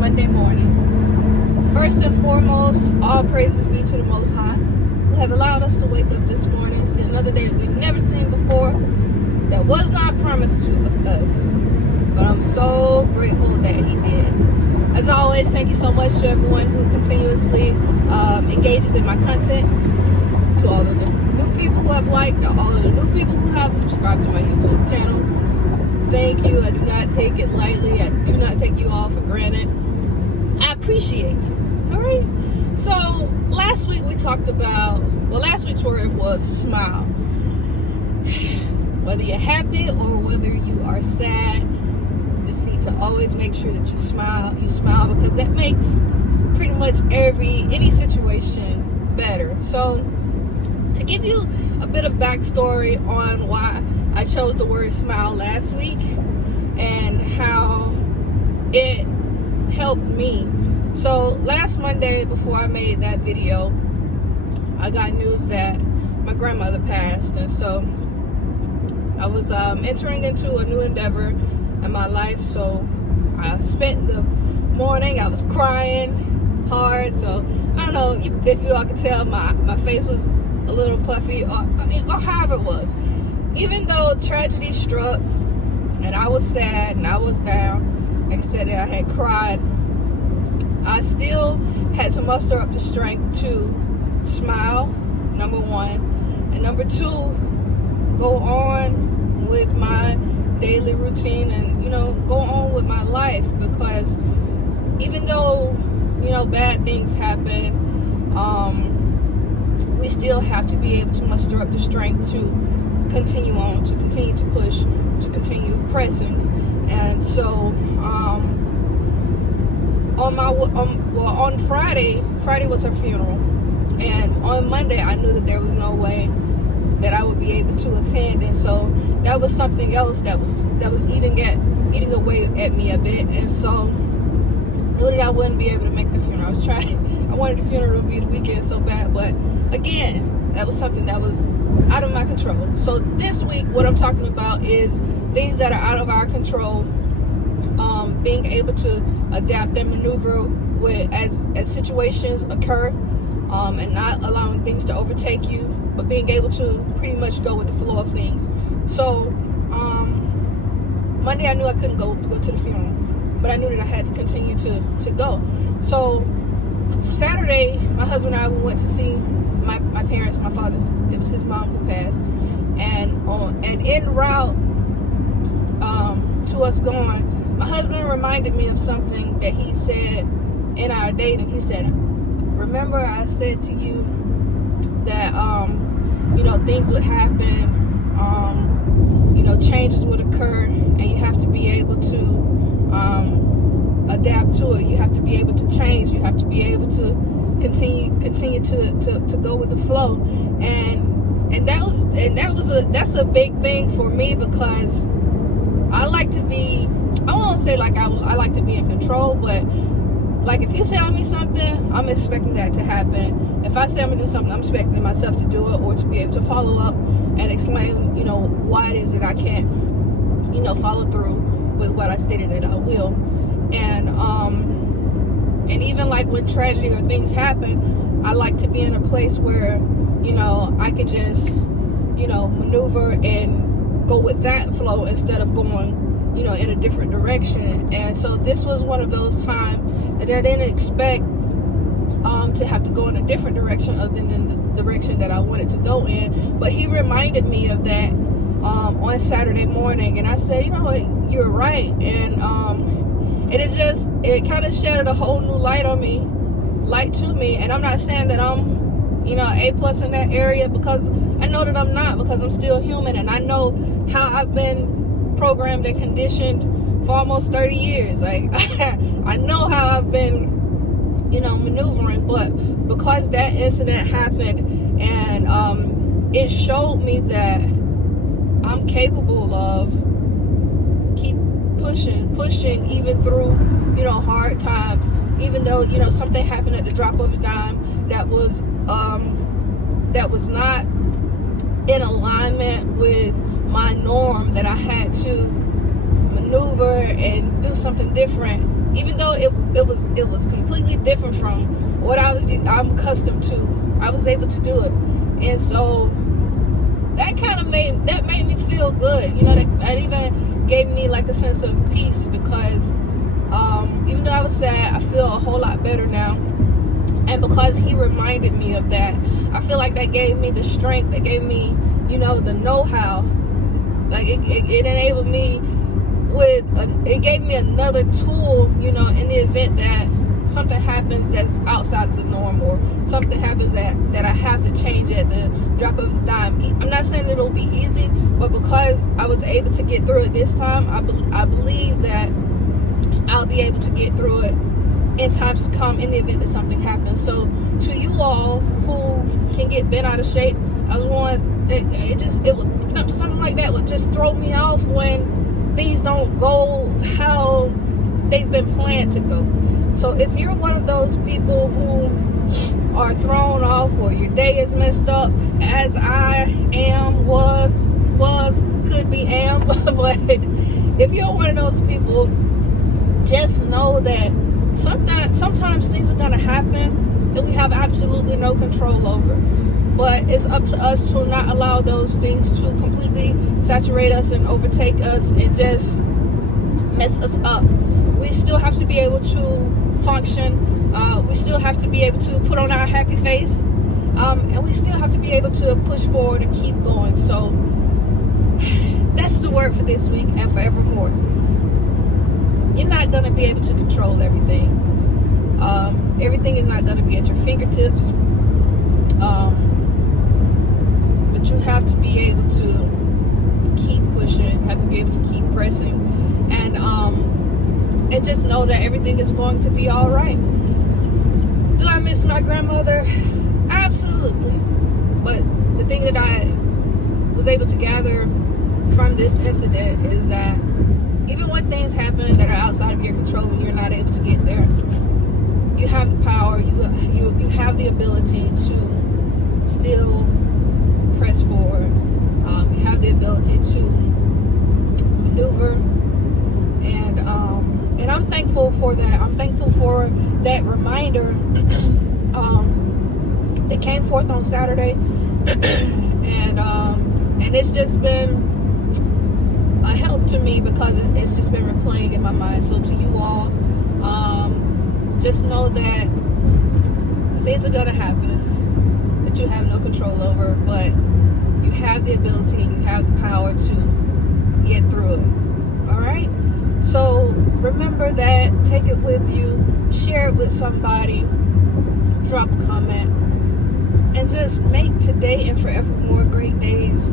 Monday morning. First and foremost, all praises be to the Most High, who has allowed us to wake up this morning, see another day that we've never seen before, that was not promised to us. But I'm so grateful that He did. As always, thank you so much to everyone who continuously engages in my content, to all of the new people who have liked, to all of the new people who have subscribed to my YouTube channel. Thank you. I do not take it lightly. I do not take you all for granted. I appreciate you. All right. So last week we talked about, last week's word was smile. Whether you're happy or whether you are sad, you just need to always make sure that you smile. You smile because that makes pretty much any situation better. So to give you a bit of backstory on why I chose the word smile last week and how it helped me. So last Monday, before I made that video, I got news that my grandmother passed, and so I was entering into a new endeavor in my life. So I spent the morning, I was crying hard. So I don't know if you all could tell, my face was a little puffy, or however it was. Even though tragedy struck and I was sad and I was down, like I said, I had cried, I still had to muster up the strength to smile, number one, and number two, go on with my daily routine and, go on with my life, because even though, bad things happen, we still have to be able to muster up the strength to continue on, to continue to push, to continue pressing. And so on Friday was her funeral, and on Monday I knew that there was no way that I would be able to attend, and so that was something else that was eating away at me a bit. And so I knew that I wouldn't be able to make the funeral. I wanted the funeral to be the weekend so bad, but again, that was something that was out of my control. So this week, what I'm talking about is things that are out of our control, being able to adapt and maneuver as situations occur, and not allowing things to overtake you, but being able to pretty much go with the flow of things. So Monday I knew I couldn't go to the funeral, but I knew that I had to continue to go. So Saturday, my husband and I, we went to see my parents. My father's, it was his mom who passed, and en route to us going, my husband reminded me of something that he said in our dating. He said, "Remember I said to you that things would happen, changes would occur, and you have to be able to adapt to it. You have to be able to change. You have to be able to continue to go with the flow." And that's a big thing for me, because I like to be, I won't say like I like to be in control, but like if you tell me something, I'm expecting that to happen. If I say I'm gonna do something, I'm expecting myself to do it, or to be able to follow up and explain, why it is that I can't, follow through with what I stated that I will. And even like when tragedy or things happen, I like to be in a place where, I can just, maneuver and go with that flow instead of going, in a different direction. And so this was one of those times that I didn't expect to have to go in a different direction other than the direction that I wanted to go in. But he reminded me of that on Saturday morning, and I said, you're right. And it kind of shed a whole new light to me. And I'm not saying that I'm A+ in that area, because I know that I'm not, because I'm still human, and I know how I've been programmed and conditioned for almost 30 years. Like I know how I've been maneuvering, but because that incident happened, and it showed me that I'm capable of keep pushing even through hard times, even though something happened at the drop of a dime that was not in alignment with my norm, that I had to maneuver and do something different. even though it was completely different from what I'm accustomed to, I was able to do it. And so that made me feel good. That even gave me like a sense of peace, because even though I was sad, I feel a whole lot better now. And because he reminded me of that, I feel like that gave me the strength, that gave me, the know-how. Like it enabled me it gave me another tool, in the event that something happens that's outside of the norm, or something happens that I have to change at the drop of a dime. I'm not saying it'll be easy, but because I was able to get through it this time, I believe that I'll be able to get through it in times to come in the event that something happens. So to you all who can get bent out of shape, I was something like that would just throw me off when things don't go how they've been planned to go. So if you're one of those people who are thrown off, or your day is messed up, as I am, could be am, but if you're one of those people, just know that sometimes things are going to happen that we have absolutely no control over. But it's up to us to not allow those things to completely saturate us and overtake us and just mess us up. We still have to be able to function. We still have to be able to put on our happy face. And we still have to be able to push forward and keep going. So that's the word for this week and forevermore. You're not going to be able to control everything. Everything is not going to be at your fingertips. But you have to be able to keep pushing, have to be able to keep pressing, and just know that everything is going to be all right. Do I miss my grandmother? Absolutely. But the thing that I was able to gather from this incident is that even when things happen that are outside of your control and you're not able to get there, you have the power, you have the ability to still press forward. You have the ability to maneuver, and I'm thankful for that. I'm thankful for that reminder that came forth on Saturday, and it's just been a help to me because it's just been replaying in my mind. So to you all, just know that things are gonna happen that you have no control over, but you have the ability, you have the power to get through it. All right. So remember that. Take it with you. Share it with somebody. Drop a comment, and just make today and forevermore great days.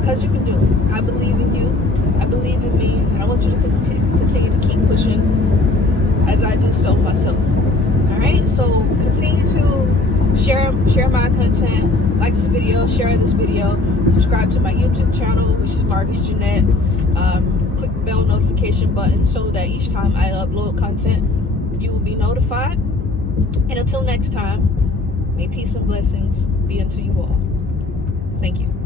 Because you can do it. I believe in you. I believe in me. And I want you to continue to keep pushing as I do so myself. Alright? So continue to share my content. Like this video. Share this video. Subscribe to my YouTube channel, which is Marvese Jeanette. Click the bell notification button so that each time I upload content, you will be notified. And until next time, may peace and blessings be unto you all. Thank you.